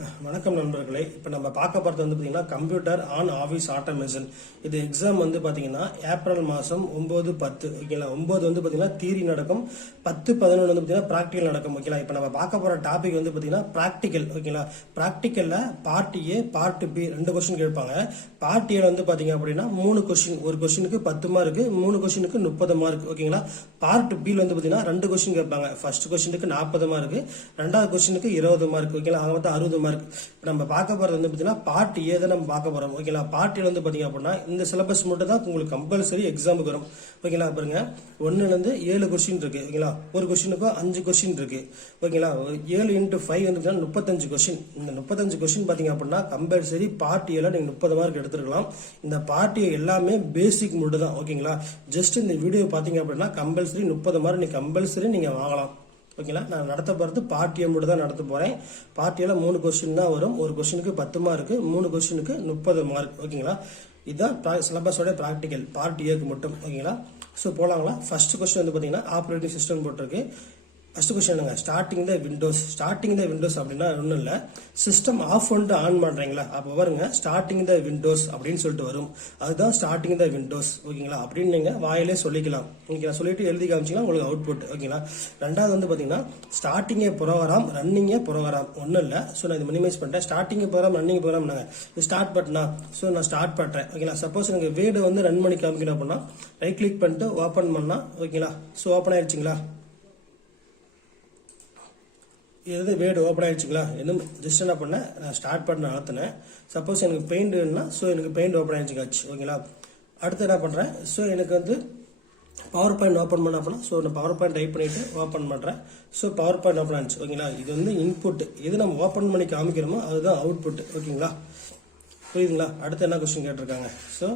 வணக்கம் நண்பர்களே. இப்போ நம்ம பார்க்க போகிறது பார்த்தீங்கன்னா கம்ப்யூட்டர் ஆன் ஆஃபீஸ் ஆட்டோமேஷன். இது எக்ஸாம் பார்த்தீங்கன்னா ஏப்ரல் மாதம் 9-10 ஓகேங்களா. 9 பார்த்தீங்கன்னா தியரி நடக்கும், 10-11 பார்த்தீங்கன்னா ப்ராக்டிக்கல் நடக்கும் ஓகேங்களா. இப்போ நம்ம பார்க்க போகிற டாபிக் பார்த்தீங்கன்னா ப்ராக்டிக்கல் ஓகேங்களா. ப்ராக்டிக்கலில் part A part B 2 question கேட்பாங்க. பார்ட் ஏல பார்த்தீங்க அப்படின்னா 3 கொஸ்டின், ஒரு கொஸ்டினுக்கு 10 மார்க், 3 கொஸ்டினுக்கு 30 மார்க் ஓகேங்களா. பார்ட் பியில் பார்த்தீங்கன்னா 2 கொஸ்டின் கேட்பாங்க. ஃபர்ஸ்ட் கொஸ்டினுக்கு 40 மார்க், ரெண்டாவது கொஸ்டினுக்கு 20 மார்க் ஓகேங்களா. அவங்க 60 மார்க். நம்ம பார்க்க போறது பார்த்தீங்கன்னா பார்ட் ஏ தான் நம்ம பார்க்க போறோம் ஓகேங்களா. பார்ட் ஏ பாத்தீங்க அப்படின்னா இந்த சிலபஸ் மட்டும் தான் உங்களுக்கு கம்பல்சரி எக்ஸாமுக்கு வரும் ஓகேங்களா. பாருங்க 1ல 7 கொஸ்டின் இருக்கு ஓகேங்களா. ஒரு கொஸ்டினுக்கு 5 கொஸ்டின் இருக்கு ஓகேங்களா. 7 × 5 35 கொஸ்டின். இந்த 35 கொஸ்டின் பாத்தீங்க அப்படின்னா கம்பல்சரி பார்ட் ஏல நீங்க 30 மார்க் எடுத்துக்கலாம். இந்த பார்ட் ஏ எல்லாமே பேசிக் மட்டும் தான் ஓகேங்களா. ஜஸ்ட் இந்த வீடியோ பாத்தீங்க அப்படின்னா கம்பல்சரி 30 மார்க் நீங்க கம்பல்சரி நீங்க வாங்கலாம் ஓகேங்களா. நான் நடத்த போகிறது பார்ட் ஏ மட்டும் தான் நடத்த போகிறேன். பார்ட் ஏல 3 கொஸ்டின் தான் வரும். ஒரு கொஸ்டினுக்கு 10 மார்க், 3 கொஸ்டினுக்கு 30 மார்க் ஓகேங்களா. இதுதான் சிலபஸோட ப்ராக்டிக்கல் பார்ட் ஏக்கு மட்டும் ஓகேங்களா. ஸோ போலாங்களா. ஃபர்ஸ்ட் கொஸ்டின் பார்த்தீங்கன்னா ஆப்ரேட்டிங் சிஸ்டம் போட்டிருக்கு. First question starting the Windows. Starting the Windows அப்படின்னா ஒன்றும் இல்லை, சிஸ்டம் ஆஃப் பண்ணிட்டு ஆன் பண்ணுறீங்களா அப்போ வருங்க ஸ்டார்டிங் த விண்டோஸ் அப்படின்னு சொல்லிட்டு வரும். அதுதான் ஸ்டார்டிங் த விண்டோஸ் ஓகேங்களா. அப்படின்னு நீங்கள் வாயிலே சொல்லிக்கலாம் ஓகேங்களா. சொல்லிட்டு எழுதி காமிச்சிங்கன்னா உங்களுக்கு அவுட்புட் ஓகேங்களா. ரெண்டாவது பார்த்தீங்கன்னா ஸ்டார்டிங்கே ப்ரோக்ராம், ரன்னிங்கே ப்ரோக்ராம். ஒன்றும் இல்லை. ஸோ நான் இது மினிமைஸ் பண்ணிட்டேன். ஸ்டார்டிங் ப்ரோக்ராம், ரன்னிங் ப்ரோக்ராம் இது ஸ்டார்ட் பட்டனா. ஸோ நான் ஸ்டார்ட் பண்ணுறேன் ஓகேங்களா. சப்போஸ் எனக்கு வேர்டு ரன் பண்ணி காமிக்கணும் அப்படின்னா ரைட் கிளிக் பண்ணிட்டு ஓப்பன் பண்ணா ஓகேங்களா. ஸோ ஓப்பன் ஆயிடுச்சுங்களா. இது வேர்டு ஓப்பன் ஆயிடுச்சுங்களா. இன்னும் ஜஸ்ட் என்ன பண்ணேன், நான் ஸ்டார்ட் பண்ண அழுத்தினேன். சப்போஸ் எனக்கு பெயிண்ட் வேணும்னா ஸோ எனக்கு பெயிண்ட் ஓப்பன் ஆயிடுச்சுக்காச்சு ஓகேங்களா. அடுத்து என்ன பண்ணுறேன், ஸோ எனக்கு பவர் பாயிண்ட் ஓப்பன் பண்ண அப்படின்னா ஸோ நான் பவர் பாயிண்ட் டைப் பண்ணிட்டு ஓப்பன் பண்ணுறேன். ஸோ பவர் பாயிண்ட் ஓப்பன் ஆயிடுச்சு ஓகேங்களா. இது இன்புட், எது நம்ம ஓப்பன் பண்ணி காமிக்கிறோமோ அதுதான் அவுட்புட் ஓகேங்களா. புரியுதுங்களா. அடுத்து என்ன கொஸ்டின் கேட்டிருக்காங்க. So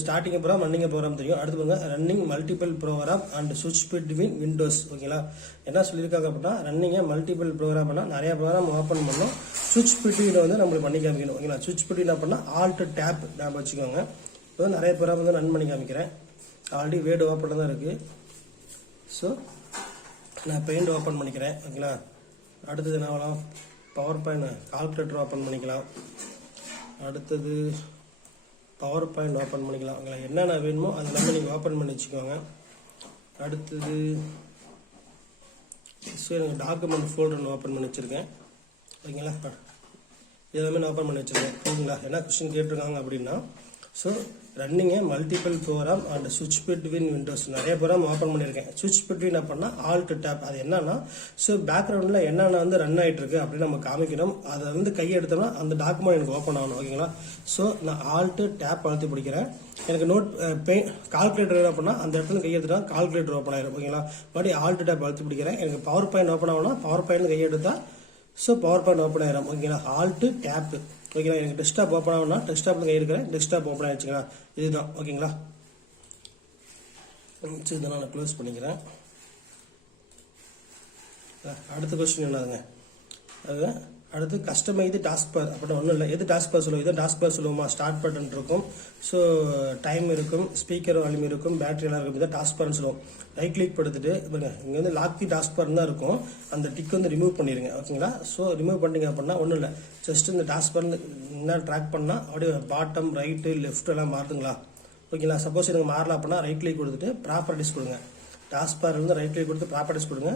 starting program, running program தெரியும். அடுத்து பாருங்க ரன்னிங் மல்டிபிள் ப்ரோக்ராம் அண்ட் சுவிட்ச் பிட்வீன் விண்டோஸ் ஓகேங்களா. என்ன சொல்லியிருக்காங்க அப்படின்னா ரன்னிங்க மல்டிபிள் ப்ரோக்ராம்னா நிறைய ப்ரோக்ராம் ஓப்பன் பண்ணணும், சுவிட்ச் பிட்வீன் நம்மளுக்கு பண்ணி காமிக்கணும் ஓகேங்களா. சுவிட்ச் பிட்வீன் அப்படின்னா ஆல்ட் டேப் டேப் வச்சுக்கோங்க. இப்போ நிறைய ப்ரோக்ராம் ரன் பண்ணி காமிக்கிறேன். ஆல்ரெடி வேர்டு ஓப்பன் தான் இருக்கு. ஸோ நான் பெயிண்ட் ஓப்பன் பண்ணிக்கிறேன் ஓகேங்களா. அடுத்தது என்ன ஆகலாம், பவர் பாயிண்ட் கால்குலேட்டர் ஓப்பன் பண்ணிக்கலாம். அடுத்தது பவர் பாயிண்ட் ஓப்பன் பண்ணிக்கலாம் ஓகேங்களா. என்னென்ன வேணுமோ அது எல்லாமே நீங்கள் ஓப்பன் பண்ணி வச்சுக்கோங்க. அடுத்தது ஸோ எனக்கு டாக்குமெண்ட் ஃபோல்டர் ஓப்பன் பண்ணி வச்சுருக்கேன் ஓகேங்களா. எல்லாமே நான் ஓப்பன் பண்ணி வச்சுருக்கேன் ஓகேங்களா. என்ன கொஸ்டின் கேட்டிருக்காங்க அப்படின்னா ஸோ ரன்னிங்க மல்டிபிள் ப்ரோக்ராம் அண்ட் சுவிட்ச் பிட்வீன் விண்டோஸ். நிறைய ப்ரோக்ராம் ஓப்பன் பண்ணியிருக்கேன். சுவிட்ச் பிட்வீன் அப்படின்னா ஆல்ட் டேப். அது என்னன்னா ஸோ பேக்ரவுண்டில் என்னென்ன ரன் ஆகிட்டு இருக்கு அப்படின்னு நம்ம காமிக்கணும். அதை கையெடுத்தோம்னா அந்த டாக்குமெண்ட் எனக்கு ஓப்பன் ஆகணும் ஓகேங்களா. ஸோ நான் ஆல்ட் டேப் அழுத்தி பிடிக்கிறேன். எனக்கு நோட் கால்குலேட்டர் என்ன பண்ணா அந்த இடத்துல கையெடுத்தா கால்குலேட்டர் ஓப்பன் ஆயிடும் ஓகேங்களா. மறுபடியும் ஆல்ட் டேப் அழுத்தி பிடிக்கிறேன். எனக்கு பவர் பாயிண்ட் ஓப்பன் ஆகணும்னா பவர் பாயிண்ட் கையெடுத்தா ஸோ பவர் பாயிண்ட் ஓப்பன் ஆயிடும் ஓகேங்களா. ஆல்ட் டேப் ஓகேங்களா. எனக்கு டெஸ்க்டாப் ஓப்பன் ஆகும்னா டெஸ்க்டாப் கை இருக்கிறேன், டெஸ்க்டாப் ஓப்பன் ஆயிடுச்சுங்களா. இதுதான் ஓகேங்களா. இதை நான் க்ளோஸ் பண்ணிக்கிறேன். அடுத்த கொஸ்டின் என்னதுங்க, அது அடுத்து கஸ்டமைஸ் டாஸ்க் பார் அப்படின்னா ஒன்றும் இல்லை. எது டாஸ்க் பார் சொல்லுவோம், இதை டாஸ்க் பார் சொல்லுவோமா. ஸ்டார்ட் பட்டன் இருக்கும், ஸோ டைம் இருக்கும், ஸ்பீக்கர் வால்யூம் இருக்கும், பேட்டரி எல்லாம் இருக்கும். இதை டாஸ்க் பார்னு சொல்லுவோம். ரைட் கிளிக் படுத்துட்டு இங்கே லாக் தி டாஸ்க் பார் தான் இருக்கும். அந்த டிக் ரிமூவ் பண்ணிடுங்க ஓகேங்களா. ஸோ ரிமூவ் பண்ணிங்க அப்படின்னா ஒன்றும் இல்லை, ஜஸ்ட் இந்த டாஸ்க் பார் என்ன ட்ராக் பண்ணால் அப்படியே பாட்டம் ரைட்டு லெஃப்ட் எல்லாம் மாறுதுங்களா ஓகேங்களா. சப்போஸ் எனக்கு மாறலாம் அப்படின்னா ரைட் கிளிக் கொடுத்துட்டு ப்ராப்பர்ட்டிஸ் கொடுங்க. டாஸ்க் பார்லேருந்து ரைட் கிளிக் கொடுத்து ப்ராப்பர்ட்டிஸ் கொடுங்க.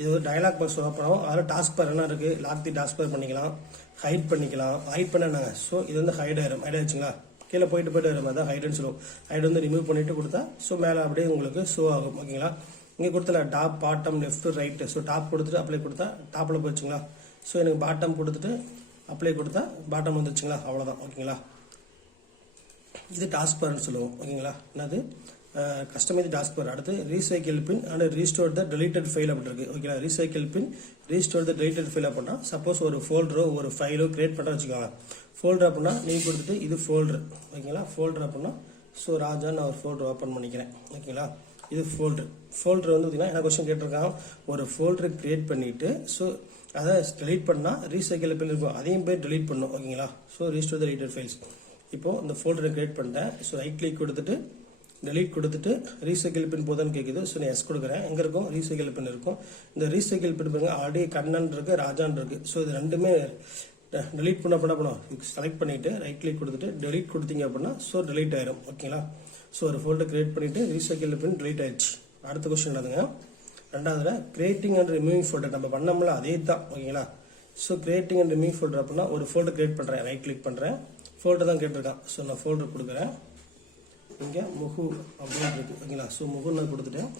இது டயலாக் பாக்ஸ் ஓப்பன் ஆகும். அதில் டாஸ்க் பார் என்ன இருக்குது, லாக் தி டாஸ்க் பார் பண்ணிக்கலாம், ஹைட் பண்ணிக்கலாம். ஹைட் பண்ணாங்க ஸோ இது ஹைட் ஆயிரும். ஹைட் ஆயிடுச்சுங்களா. கீழே போயிட்டு வரும், அதான் ஹைட்னு சொல்லுவோம். ஹைட் ரிமூவ் பண்ணிட்டு கொடுத்தா ஸோ மேலே அப்படியே உங்களுக்கு ஷோ ஆகும் ஓகேங்களா. இங்கே கொடுத்தல top bottom left right. So top கொடுத்துட்டு அப்ளை கொடுத்தா டாப்பில் போயிடுச்சுங்களா. ஸோ எனக்கு பாட்டம் கொடுத்துட்டு அப்ளை கொடுத்தா பாட்டம் வந்துச்சுங்களா. அவ்வளோதான் ஓகேங்களா. இது டாஸ்க் பார்னு சொல்லுவோம் ஓகேங்களா. என்னது கஸ்டமைஸ் டாஸ்க் பார். அடுத்து recycle bin and restore the deleted file அப்படி இருக்கு ஓகேங்களா. Recycle bin restore the deleted file அப்படின்னா சப்போஸ் ஒரு ஃபோல்டரோ ஒரு ஃபைலோ கிரியேட் பண்ண வச்சுக்கோங்க. ஃபோல்டர் அப்படின்னா நீங்கள் கொடுத்துட்டு இது ஃபோல்டர் ஓகேங்களா. ஃபோல்டர் அப்படின்னா ஸோ ராஜா நான் ஒரு ஃபோல்டர் ஓப்பன் பண்ணிக்கிறேன் ஓகேங்களா. இது ஃபோல்டர் பார்த்தீங்கன்னா என்ன கொஸ்டின் கேட்டிருக்காங்க, ஒரு ஃபோல்டர் கிரியேட் பண்ணிட்டு ஸோ அதை டெலிட் பண்ணால் ரீசைக்கிள் பின் இருக்கும், அதையும் போய் டெலிட் பண்ணும் ஓகேங்களா. So restore the deleted files. இப்போ இந்த ஃபோல்டரை கிரியேட் பண்ணிட்டேன். ஸோ ரைட் கிளிக் கொடுத்துட்டு டெலீட் கொடுத்துட்டு ரீசைக்கிள் பின் போதான்னு கேட்குது. ஸோ நான் எஸ் கொடுக்குறேன். எங்கே இருக்கும், ரீசைக்கிள் பின் இருக்கும். இந்த ரீசைக்கிள் பின் பாருங்க ஆல்ரெடி கண்ணன் இருக்கு, ராஜான் இருக்கு. ஸோ இது ரெண்டுமே டெலீட் பண்ண பண்ணும் செலக்ட் பண்ணிட்டு ரைட் கிளிக் கொடுத்துட்டு டெலீட் கொடுத்தீங்க அப்படின்னா ஸோ டெலீட் ஆயிரும். ஓகேங்களா? ஸோ ஒரு ஃபோல்டர் கிரியேட் பண்ணிட்டு ரீசைக்கிள் பின் டெலீட் ஆயிடுச்சு. அடுத்த கொஸ்டின் என்னதுங்க, ரெண்டாவதுல கிரியேட்டிங் அண்ட் ரிமூவிங் ஃபோல்டர் நம்ம பண்ணோம்ல அதே தான். ஓகேங்களா? So creating and remove folder அப்படின்னா ஒரு ஃபோல்டர் கிரியேட் பண்ணுறேன், ரைட் கிளிக் பண்ணுறேன், ஃபோல்டர் தான் கேட்டிருக்கான். ஸோ நான் ஃபோல்டர் கொடுக்குறேன், இங்கே முகு அப்படின்னு இருக்கு. ஓகேங்களா? ஸோ முகு நான் கொடுத்துட்டேன்,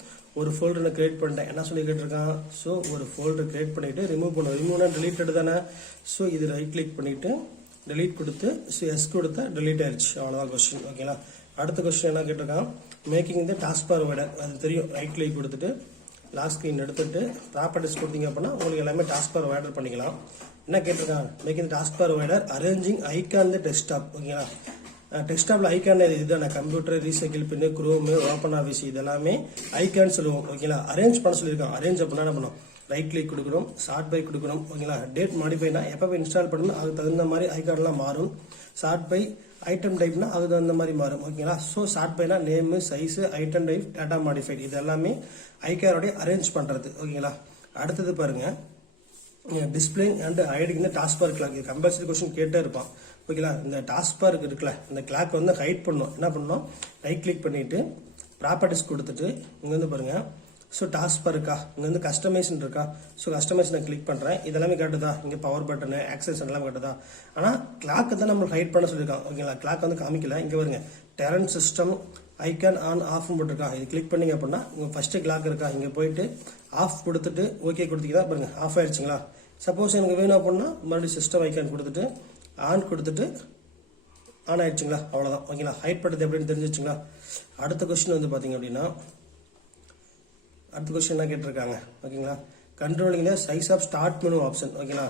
ஒரு ஃபோல்டர் நான் கிரியேட் பண்ணிட்டேன். என்ன சொல்லி கேட்டிருக்கான், ஸோ ஒரு ஃபோல்டர் கிரியேட் பண்ணிட்டு ரிமூவ் பண்ணும். ரிமூவ்னா டெலீட்டட் தானே. ஸோ இது ரைட் கிளிக் பண்ணிட்டு டெலீட் கொடுத்து ஸோ எஸ் கொடுத்தா டெலீட் ஆயிடுச்சு. அவ்வளோதான் கொஸ்டின். ஓகேங்களா? அடுத்த கொஸ்டின் என்ன கேட்டிருக்கான், மேக்கிங் இந்த டாஸ்க் பார் வைடர். அது தெரியும், ரைட் கிளிக் கொடுத்துட்டு லாஸ்ட் ஸ்க்ரீன் எடுத்துட்டு ப்ராப்பர்ட்டிஸ் கொடுத்தீங்க அப்படின்னா உங்களுக்கு எல்லாமே டாஸ்க் பார் வைடர் பண்ணிக்கலாம். என்ன கேட்டிருக்காங்க, making taskbar wider arranging icon the desktop. ஓகேங்களா? டெஸ்க்டாப்ல ஐகான் இதுதான் computer, recycle bin, Chrome, OpenOffice இதெல்லாமே ஐகான் சொல்லுவோம். ஓகேங்களா? அரேஞ்ச் பண்ண சொல்லியிருக்கான். அரேஞ்ச் அப்படின்னா என்ன பண்ணும், ரைட் கிளிக் கொடுக்கணும், ஷார்ட் பை கொடுக்கணும். ஓகேங்களா? டேட் மாடிஃபைனா எப்போ இன்ஸ்டால் பண்ணணும் அதுக்கு தகுந்த மாதிரி ஐகான்லாம் மாறும். ஷார்ட் பை ஐட்டம் டைப்னா அதுக்கு தகுந்த மாதிரி மாறும். ஓகேங்களா? ஸோ ஷார்ட் பைனா name, size, item type, data modified இது எல்லாமே ஐகானோடைய அரேஞ்ச் பண்றது. ஓகேங்களா? அடுத்தது பாருங்க, டிஸ்பிளே அண்ட் ஹைடிங் இந்த டாஸ்க் பார் கிளாக். இது கம்பல்சரி கொஸ்டின் கேட்டே இருப்பான். ஓகேங்களா? இந்த டாஸ்க் பார் இருக்குல்ல, இந்த கிளாக் வந்து ஹைட் பண்ணணும். என்ன பண்ணணும், ரைட் கிளிக் பண்ணிட்டு ப்ராப்பர்ட்டிஸ் கொடுத்துட்டு இங்க வந்து பாருங்க, ஸோ டாஸ்க் பார் இருக்கா, இங்க வந்து கஸ்டமைசேஷன் இருக்கா, ஸோ கஸ்டமைசேஷன் கிளிக் பண்றேன். இதெல்லாமே கேட்டதா, இங்க பவர் பட்டனு, ஆக்சஸ் எல்லாம் கேட்டதா. ஆனா கிளாக் தான் நம்ம ஹைட் பண்ண சொல்லியிருக்கான். ஓகேங்களா? கிளாக் வந்து காமிக்கல. இங்க பாருங்க, torrent system icon on off போட்டிருக்கா. இது கிளிக் பண்ணீங்க அப்படின்னா உங்க ஃபர்ஸ்ட் கிளாக் இருக்கா, இங்க போயிட்டு ஆஃப் கொடுத்துட்டு ஓகே கொடுத்தீங்கன்னா பாருங்க ஆஃப் ஆயிடுச்சுங்களா. சப்போஸ் எனக்கு வேணும் அப்படின்னா மறுபடியும் சிஸ்டம் ஐகான் கொடுத்துட்டு ஆன் கொடுத்துட்டு ஆன் ஆயிடுச்சுங்களா. அவ்வளவுதான். ஓகேங்களா? ஹைட் பட்டது எப்படின்னு தெரிஞ்சிச்சுங்களா. அடுத்த கொஸ்டின் வந்து பாத்தீங்க அப்படின்னா, அடுத்த கொஸ்டின் என்ன கேட்டிருக்காங்க. ஓகேங்களா? கண்ட்ரோலிங்ல size of start menu option. ஓகேங்களா?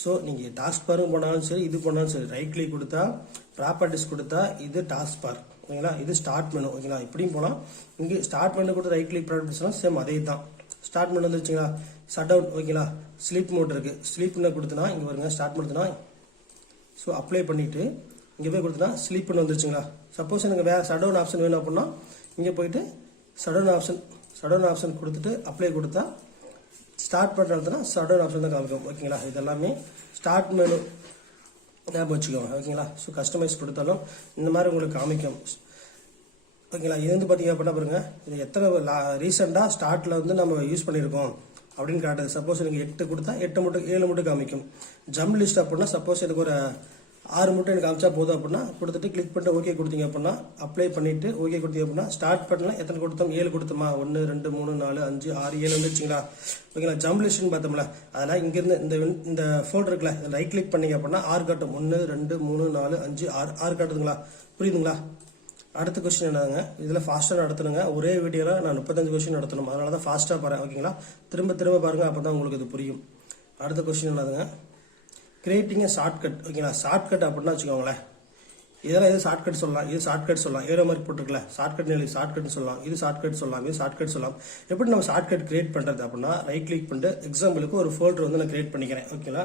ஸோ நீங்க டாஸ்க் பாரும் போனாலும் சரி, இது போனாலும் சரி, ரைட் கிளிக் கொடுத்தா ப்ராப்பர்ட்டிஸ் கொடுத்தா இது டாஸ்க் பார். ஓகேங்களா? இது ஸ்டார்ட் மெனு. ஓகேங்களா? இப்படியும் போலாம். இங்கே ஸ்டார்ட் மெனு கொடுத்து ரைட் கிளிக் ப்ராப்பர்ட்டிஸ் சேம் அதே தான். ஸ்டார்ட் மெனு வந்துருச்சுங்களா. Shut down. ஓகேங்களா? ஸ்லீப் மோட் இருக்கு. ஸ்லீப் கொடுத்தனா இங்க வருங்க, ஸ்டார்ட் பண்ணுதுன்னா ஸோ அப்ளை பண்ணிட்டு இங்க போய் கொடுத்தனா ஸ்லீப் வந்துருச்சுங்களா. சப்போஸ் எனக்கு வேற ஷட் டவுன் ஆப்ஷன் வேணும் அப்படின்னா இங்க போயிட்டு ஷட் டவுன் ஆப்ஷன் கொடுத்துட்டு அப்ளை கொடுத்தா ஸ்டார்ட் பண்ணுறதுனா ஷட் டவுன் ஆப்ஷன் தான் காமிக்கும். ஓகேங்களா? இதெல்லாமே ஸ்டார்ட் மெனு ஞாபகம் வச்சுக்கோங்க. ஓகேங்களா? ஸோ கஸ்டமைஸ் கொடுத்தாலும் இந்த மாதிரி உங்களுக்கு காமிக்கும். ஓகேங்களா? இது வந்து பார்த்தீங்க அப்படின்னா பாருங்க, இது எத்தனை ரீசெண்டாக ஸ்டார்ட்ல வந்து நம்ம யூஸ் பண்ணியிருக்கோம் அப்படின்னு காட்டுது. சப்போஸ் எனக்கு 8 கொடுத்தா 8 மட்டும் 7 மட்டும் காமிக்கும். ஜம்ப் லிஸ்ட் அப்படின்னா சப்போஸ் எனக்கு ஒரு 6 மட்டும் எனக்கு காமிச்சா போதும் அப்படின்னா கொடுத்துட்டு கிளிக் பண்ணிட்டு ஓகே கொடுத்தீங்க அப்படின்னா அப்ளை பண்ணிட்டு ஓகே கொடுத்தீங்க அப்படின்னா ஸ்டார்ட் பண்ணலாம். எத்தனை கொடுத்தோம், 7 கொடுத்தோமா, 1 2 3 4 5 6 7 வந்துச்சுங்களா. ஓகேங்களா? ஜம்ப் லிஸ்ட்னு பார்த்தோம்ல, அதனால இங்கிருந்து இந்த ஃபோல்டர் இருக்குல்ல, ரைட் கிளிக் பண்ணீங்க அப்படின்னா 6 காட்டும். 1 2 3 4 5 6 காட்டுதுங்களா. புரியுதுங்களா? அடுத்த கொஸ்டின் என்னங்க, இதுல ஃபாஸ்டா நடத்தணுங்க. ஒரே வீடியோல நான் 35 கொஸ்டின் நடத்தணும், அதனாலதான் ஃபாஸ்டா பாருங்க. ஓகேங்களா? திரும்ப பாருங்க, அப்பதான் உங்களுக்கு இது புரியும். அடுத்த கொஸ்டின் என்னதுங்க, கிரியேட்டிங் ஷார்ட்கட். ஓகேங்களா? ஷார்ட்கட் அப்படின்னா வச்சுக்கோங்களேன், இதெல்லாம் இது ஷார்ட்கட் சொல்லலாம், இது ஷார்ட்கட் சொல்லலாம். ஏரோ மார்க் போட்டுருக்கல, ஷார்ட்கட் சொல்லலாம், இது ஷார்ட்கட் சொல்லலாம், இது ஷார்ட்கட் சொல்லலாம். எப்படி நம்ம ஷார்ட்கட் கிரியேட் பண்றது அப்படின்னா, ரைட் கிளிக் பண்ணிட்டு எக்ஸாம்பிளுக்கு ஒரு ஃபோல்டர் வந்து நான் கிரியேட் பண்ணிக்கிறேன். ஓகேங்களா?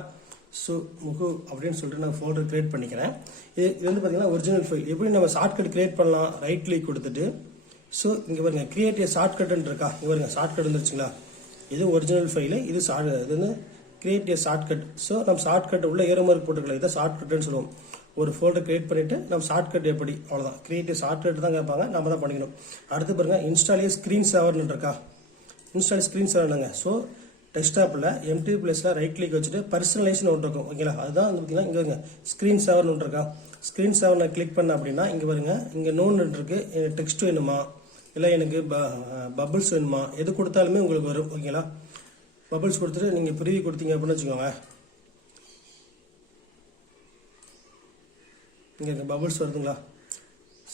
ஸோ முகு அப்படின்னு சொல்லிட்டு நான் ஃபோல்டர் கிரியேட் பண்ணிக்கிறேன். இது வந்து பார்த்தீங்கன்னா ஒரிஜினல் ஃபைல். எப்படி நம்ம ஷார்ட்கட் கிரியேட் பண்ணலாம், ரைட் கிளிக் கொடுத்துட்டு ஸோ இங்கே பாருங்க கிரியேட் ஏ ஷார்ட்கட்னு இருக்கா, இங்கே பாருங்க ஷார்ட்கட் வந்துருச்சுங்களா. இது ஒரிஜினல் ஃபைலு, இது வந்து கிரியேட் ஏ ஷார்ட்கட். ஸோ நம்ம ஷார்ட்கட் உள்ள ஏரோ மார்க் போட்டுக்கலாம், இதை ஷார்ட்கட்னு சொல்லுவோம். ஒரு ஃபோல்டர் கிரியேட் பண்ணிட்டு நம்ம ஷார்ட்கட் எப்படி, அவ்வளோதான். கிரியேட் ஏ ஷார்ட்கட் தான் கேட்பாங்க, நம்ம தான் பண்ணிக்கணும். அடுத்து பாருங்க இன்ஸ்டாலே ஸ்க்ரீன் சேவர்னு இருக்கா, இன்ஸ்டால் ஸ்க்ரீன் சேவர்னுங்க. ஸோ டெஸ்க்டாப்ல எம்டி பிளேஸ்ல ரைட் கிளிக் வச்சுட்டு பர்சனலைசேஷன் ஒன்று இருக்கும். ஓகேங்களா? அதுதான் பார்த்தீங்கன்னா இங்க வருங்க ஸ்கிரீன் சேவர் ஒன்று இருக்கா. ஸ்கிரீன் சேவர் நான் கிளிக் பண்ண அப்படின்னா இங்க வருங்க, இங்க நோன் இருக்கு. டெக்ஸ்ட் வேணுமா இல்லை எனக்கு பபிள்ஸ் வேணுமா, எது கொடுத்தாலுமே உங்களுக்கு வரும். ஓகேங்களா? பபிள்ஸ் கொடுத்துட்டு நீங்க ப்ரிவியூ கொடுத்தீங்க அப்படின்னு வச்சுக்கோங்க, இங்க பபிள்ஸ் வருதுங்களா.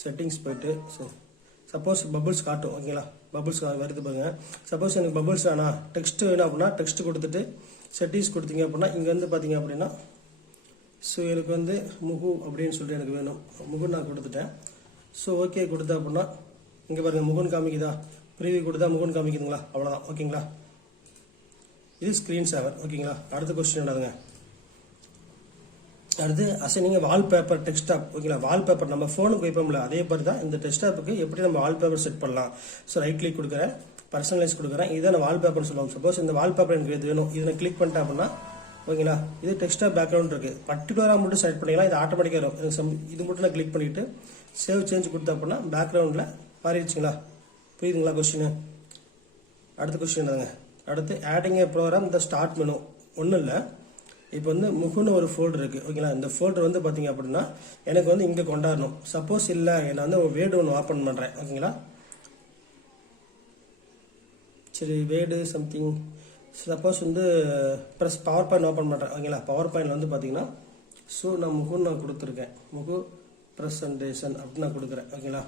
செட்டிங்ஸ் போயிட்டு சப்போஸ் பபிள்ஸ் காட்டும். ஓகேங்களா? பபிள்ஸ் வருது பாருங்க. சப்போஸ் எனக்கு பபிள்ஸ் வேணாம், டெக்ஸ்ட் வேணும் அப்படின்னா டெக்ஸ்ட் கொடுத்துட்டு செட்டிங்ஸ் கொடுத்தீங்க அப்படின்னா இங்க வந்து பாத்தீங்க அப்படின்னா ஸோ எனக்கு வந்து முகு அப்படின்னு சொல்லிட்டு எனக்கு வேணும், முகு நான் கொடுத்துட்டேன். ஸோ ஓகே கொடுத்தா அப்படின்னா இங்க பாருங்க முகுன் காமிக்குதா, ப்ரீவியூ கொடுத்தா முகுன் காமிக்குதுங்களா. அவ்வளவுதான். ஓகேங்களா? இது ஸ்கிரீன் சேவர். ஓகேங்களா? அடுத்த கொஸ்டின் என்னதுங்க, அடுத்து அசைனிங் வால்பேப்பர் டெஸ்க்டாப். ஓகேங்களா? வால்பேப்பர் நம்ம ஃபோனுக்கு வைப்போம்ல, அதே மாதிரி தான் இந்த டெஸ்க்டாப்புக்கு எப்படி நம்ம வால்பேப்பர் செட் பண்ணலாம். ஸோ ரைட் கிளிக் கொடுக்குறேன், பர்சனலைஸ் கொடுக்குறேன், இதை நான் வால்பேப்பர்னு சொல்லுவோம். சப்போஸ் இந்த வால்பேப்பர் எனக்கு இது வேணும், இதை கிளிக் பண்ணிட்டேன் அப்படின்னா ஓகேங்களா. இது டெக்ஸ்டாக பேக்ரவுண்ட் இருக்குது. பர்டிகுலராக மட்டும் செலக்ட் பண்ணிக்கலாம், இது ஆட்டோமேட்டிக்காக வரும். இது மட்டும் நான் கிளிக் பண்ணிவிட்டு சேவ் சேஞ்ச் கொடுத்தா அப்படின்னா பேக்ரவுண்டில் மாறிடுச்சுங்களா. புரியுதுங்களா கொஸ்டின். அடுத்த கொஸ்டின் என்னதுங்க, அடுத்து ஆடிங் ஏ ப்ரோக்ராம் இந்த ஸ்டார்ட் மெனு. ஒன்றும் இல்லை, இப்போ வந்து முகுன்னு ஒரு ஃபோல்டர் இருக்குது. ஓகேங்களா. இந்த ஃபோல்டர் வந்து பார்த்தீங்க அப்படின்னா எனக்கு வந்து இங்கே கொண்டாடணும். சப்போஸ் இல்லை, நான் வந்து ஒரு வேர்டு ஒன்று ஓப்பன் பண்ணுறேன். ஓகேங்களா. சரி, வேர்டு சம்திங், சப்போஸ் வந்து ப்ளஸ் பவர் பாயிண்ட் ஓப்பன் பண்ணுறேன். ஓகேங்களா. பவர் பாயிண்டில் வந்து பார்த்தீங்கன்னா ஸோ நான் முகுன்னு நான் கொடுத்துருக்கேன். முகு ப்ரெசன்டேஷன் அப்படின்னு நான் கொடுக்குறேன். ஓகேங்களா.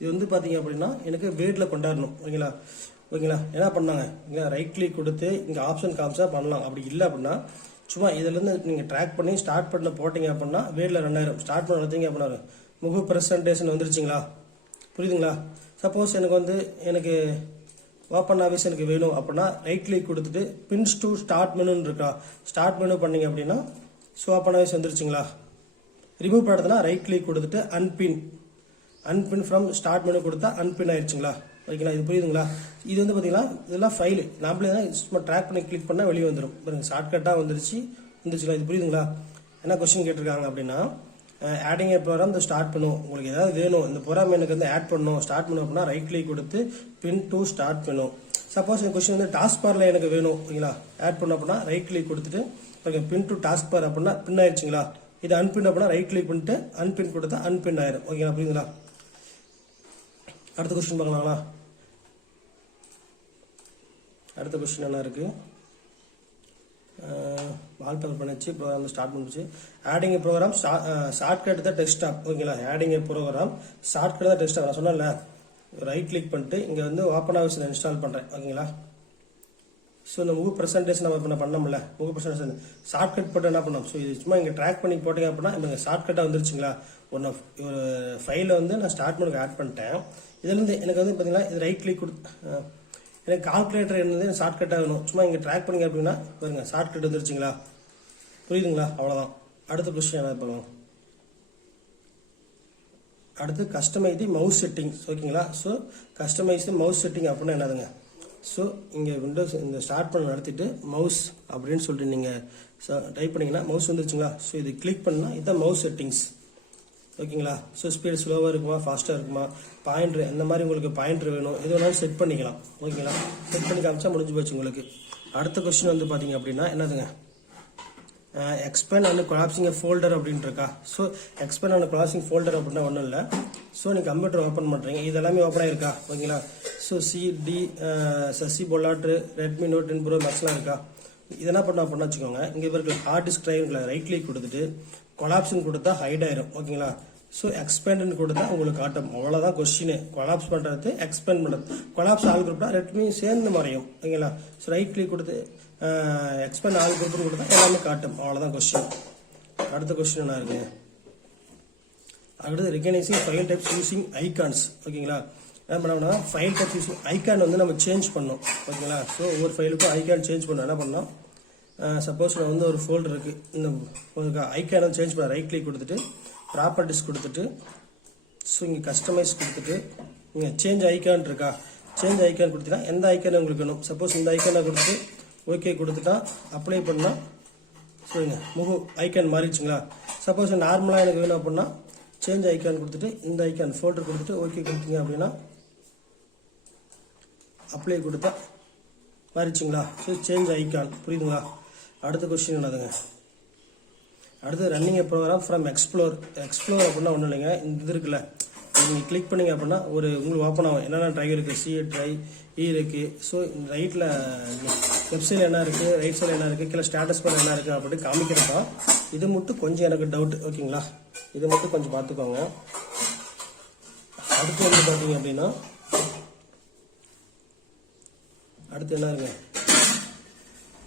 இது வந்து பார்த்தீங்க அப்படின்னா எனக்கு வேர்டில் கொண்டாடணும். ஓகேங்களா. ஓகேங்களா. என்ன பண்ணாங்க, ஓகேங்களா, ரைட் கிளிக் கொடுத்து இங்கே ஆப்ஷன் காமிச்சா பண்ணலாம். அப்படி இல்லை அப்படின்னா சும்மா இதுலேருந்து நீங்கள் ட்ராக் பண்ணி ஸ்டார்ட் பண்ண போட்டிங்க அப்படின்னா வேர்டில் 2000 ஸ்டார்ட் பண்ண எடுத்தீங்க அப்படின்னா முகு ப்ரெசன்டேஷன் வந்துருச்சுங்களா. புரியுதுங்களா. சப்போஸ் எனக்கு ஓப்பன் ஆஃபீஸ் எனக்கு வேணும் அப்படின்னா ரைட் கிளிக் கொடுத்துட்டு பின்ஸ் டு ஸ்டார்ட் மெனுன்னு இருக்கா, ஸ்டார்ட் மெனு பண்ணீங்க அப்படின்னா ஸோ ஓப்பன் ஆஃபீஸ் வந்துருச்சுங்களா. ரிமூவ் பண்ணுறதுனா ரைட் கிளிக் கொடுத்துட்டு அன்பின் ஃப்ரம் ஸ்டார்ட் மெனு கொடுத்தா அன்பின் ஆயிடுச்சுங்களா. ஓகேங்களா. இது புரியுதுங்களா. இது வந்து பார்த்தீங்கன்னா இதெல்லாம் ஃபைலு நம்மளே தான் சும்மா ட்ராக் பண்ணி கிளிக் பண்ணால் வெளியே வந்துடும். பாருங்க, ஷார்ட்கட்டாக வந்துருச்சுங்களா. இது புரியுதுங்களா. என்ன கொஸ்டின் கேட்டிருக்காங்க அப்படின்னா ஆடிங் ஏ ப்ரோக்ராம் இந்த ஸ்டார்ட் பண்ணும். உங்களுக்கு ஏதாவது வேணும், இந்த ப்ரோக்ராம் எனக்கு வந்து ஆட் பண்ணணும், ஸ்டார்ட் பண்ணும் அப்படின்னா ரைட் கிளிக் கொடுத்து பின் டு ஸ்டார்ட் பண்ணும். சப்போஸ் இந்த கொஸ்டின் வந்து டாஸ்க் பாரில் எனக்கு வேணும். ஓகேங்களா. ஆட் பண்ண அப்படின்னா ரைட் கிளிக் கொடுத்துட்டு பின் டு டாஸ்க் பார் அப்படின்னா பின் ஆயிடுச்சுங்களா. இது அன்பின் அப்படின்னா ரைட் கிளிக் பண்ணிட்டு அன்பின் கொடுத்தா அன்பின் ஆயிரும். ஓகேங்களா. புரியுதுங்களா. அடுத்த கொஸ்டின் பார்க்கலாங்களா. அடுத்த கொஸ்டின் என்ன இருக்குது, வால்பேப்பர் பண்ணிச்சு ப்ரோக்ராம் ஸ்டார்ட் பண்ணிச்சு. ஆடிங் ஏ ப்ரோக்ராம் ஷார்ட்கட் தான் டெஸ்க்டாப். ஓகேங்களா. ஆடிங் ஏ ப்ரோக்ராம் ஷார்ட்கட் தான் டெஸ்க்டாப். நான் சொன்னேன்ல, ரைட் கிளிக் பண்ணிட்டு இங்கே வந்து ஓப்பன் ஆஃபீஸில் இன்ஸ்டால் பண்ணுறேன். ஓகேங்களா. ஸோ இந்த முகு ப்ரெசன்டேஷன் நம்ம இப்போ பண்ணோம்ல, முகு ப்ரெசன்டேஷன் ஷார்ட்கட் போட்டு என்ன பண்ணோம். ஸோ இது சும்மா இங்கே ட்ராக் பண்ணி போட்டீங்க அப்படின்னா இப்போ ஷார்ட்கட்டாக வந்துருச்சுங்களா. ஒரு ஃபைலை வந்து நான் ஸ்டார்ட் பண்ணி ஆட் பண்ணிட்டேன். இதுலேருந்து எனக்கு வந்து பார்த்தீங்கன்னா இது ரைட் கிளிக் கொடுத்து எனக்கு கால்குலேட்டர் என்னது ஷார்ட்கட்டாக வேணும். சும்மா இங்கே ட்ராக் பண்ணிங்க அப்படின்னா பாருங்க ஷார்ட்கட் வந்துருச்சுங்களா. புரியுதுங்களா. அவ்வளோதான். அடுத்த கொஸ்டின் என்ன பார்க்கலாம். அடுத்து கஸ்டமைஸ் தி மவுஸ் செட்டிங்ஸ். ஓகேங்களா. ஸோ கஸ்டமைஸ் தி மவுஸ் செட்டிங் அப்படின்னா என்னதுங்க. ஸோ இங்கே விண்டோஸ் இந்த ஸ்டார்ட் பண்ண நடத்திட்டு மவுஸ் அப்படின்னு சொல்லிட்டு நீங்கள் டைப் பண்ணிங்கன்னா மவுஸ் வந்துருச்சுங்களா. ஸோ இது கிளிக் பண்ணால் இதுதான் மவுஸ் செட்டிங்ஸ். ஓகேங்களா. ஸோ ஸ்பீடு ஸ்லோவாக இருக்குமா, ஃபாஸ்ட்டாக இருக்குமா, பாயிண்ட்ரு இந்த மாதிரி உங்களுக்கு பாயிண்ட்ரு வேணும், எது வேணாலும் செட் பண்ணிக்கலாம். ஓகேங்களா. செட் பண்ணி காமிச்சா முடிஞ்சு போச்சு உங்களுக்கு. அடுத்த கொஸ்டின் வந்து பார்த்தீங்க அப்படின்னா என்னதுங்க, எக்ஸ்பேண்ட் அண்ட் கொலாப்சிங் ஃபோல்டர் அப்படின்ட்டு இருக்கா. So expand and collapsing folder அப்படின்னா ஒன்றும் இல்லை. ஸோ நீங்கள் கம்ப்யூட்டர் ஓப்பன் பண்ணுறீங்க, இது எல்லாமே ஓப்பன் ஆயிருக்கா. ஓகேங்களா. ஸோ சிடி சசி பொல்லாட்ரு ரெட்மி நோட் 10 ப்ரோ மேக்ஸ்லாம் இருக்கா. இது என்ன பண்ணோம் அப்படின்னா வச்சுக்கோங்க, இங்கே இருக்கிற ஹார்ட் டிஸ்க் டிரைவ்ல ரைட் கிளிக் கொடுத்துட்டு கொலாப்ஸ்னு கொடுத்தா ஹைட் ஆயிரும். ஓகேங்களா. ஸோ எக்ஸ்பேண்ட்னு கொடுத்தா உங்களுக்கு காட்டும். அவ்வளோதான் கொஸ்டின். கொலாப்ஸ் பண்ணுறது எக்ஸ்பேண்ட் பண்ணுறது. கொலாப்ஸ் ஆல் குரூப்னா ரெட்மி சேர்ந்து மறையும். ஓகேங்களா. ஸோ ரைட் கிளிக் கொடுத்து எக்ஸ்பேண்ட் ஆல் குரூப்னு கொடுத்தா எல்லாமே காட்டும். அவ்வளோதான் கொஸ்டின். அடுத்த கொஸ்டின் என்ன இருக்கு, அடுத்து recognising file types using icons. ஓகேங்களா. என்ன பண்ணோம்னா ஃபைல் டைப்ஸ் யூசிங் ஐகான் வந்து நம்ம சேஞ்ச் பண்ணோம். ஓகேங்களா. ஸோ ஒவ்வொரு ஃபைலுக்கும் ஐகான் சேஞ்ச் பண்ணோம். என்ன பண்ணோம், சப்போஸ் நான் வந்து ஒரு ஃபோல்டர் இருக்குது, இந்த ஐகானை சேஞ்ச் பண்ண ரைட் கிளிக் கொடுத்துட்டு ப்ராப்பர்ட்டிஸ் கொடுத்துட்டு ஸோ இங்கே கஸ்டமைஸ் கொடுத்துட்டு இங்கே சேஞ்ச் ஐகான் இருக்கா, சேஞ்ச் ஐகான் கொடுத்தீங்கன்னா எந்த ஐக்கானை உங்களுக்கு வேணும். சப்போஸ் இந்த ஐக்கானை கொடுத்து ஓகே கொடுத்துட்டா அப்ளை பண்ணால் சரிங்க முகு ஐக்கான் மாறிடுச்சுங்களா. சப்போஸ் நார்மலாக எனக்கு வேணும் அப்படின்னா சேஞ்ச் ஐக்கான் கொடுத்துட்டு இந்த ஐக்கான் ஃபோல்டர் கொடுத்துட்டு ஓகே கொடுத்தீங்க அப்படின்னா அப்ளை கொடுத்தா மாறிடுச்சுங்களா. So change icon. புரியுதுங்களா. அடுத்த கொஸ்டின் என்னதுங்க, அடுத்து ரன்னிங் ப்ரோக்ராம் ஃப்ரம் எக்ஸ்ப்ளோர் அப்படின்னா ஒன்றும் இல்லைங்க, இந்த இது இருக்குல்ல, நீங்கள் கிளிக் பண்ணிங்க அப்படின்னா ஒரு உங்களுக்கு ஓப்பன் ஆகும். என்னென்ன ட்ரை இருக்குது, சி ட்ரை இருக்குது. ஸோ இந்த ரைட்டில் லெஃப்ட் சைடில் என்ன இருக்குது, ரைட் சைடில் என்ன இருக்குது, கீழே ஸ்டேட்டஸ் பார் என்ன இருக்குது அப்படின்னு காமிக்கிறப்பா இது மட்டும் கொஞ்சம் எனக்கு டவுட். ஓகேங்களா. இது மட்டும் கொஞ்சம் பார்த்துக்கோங்க. அடுத்து வந்து பார்த்தீங்க அப்படின்னா அடுத்து என்ன இருக்கு,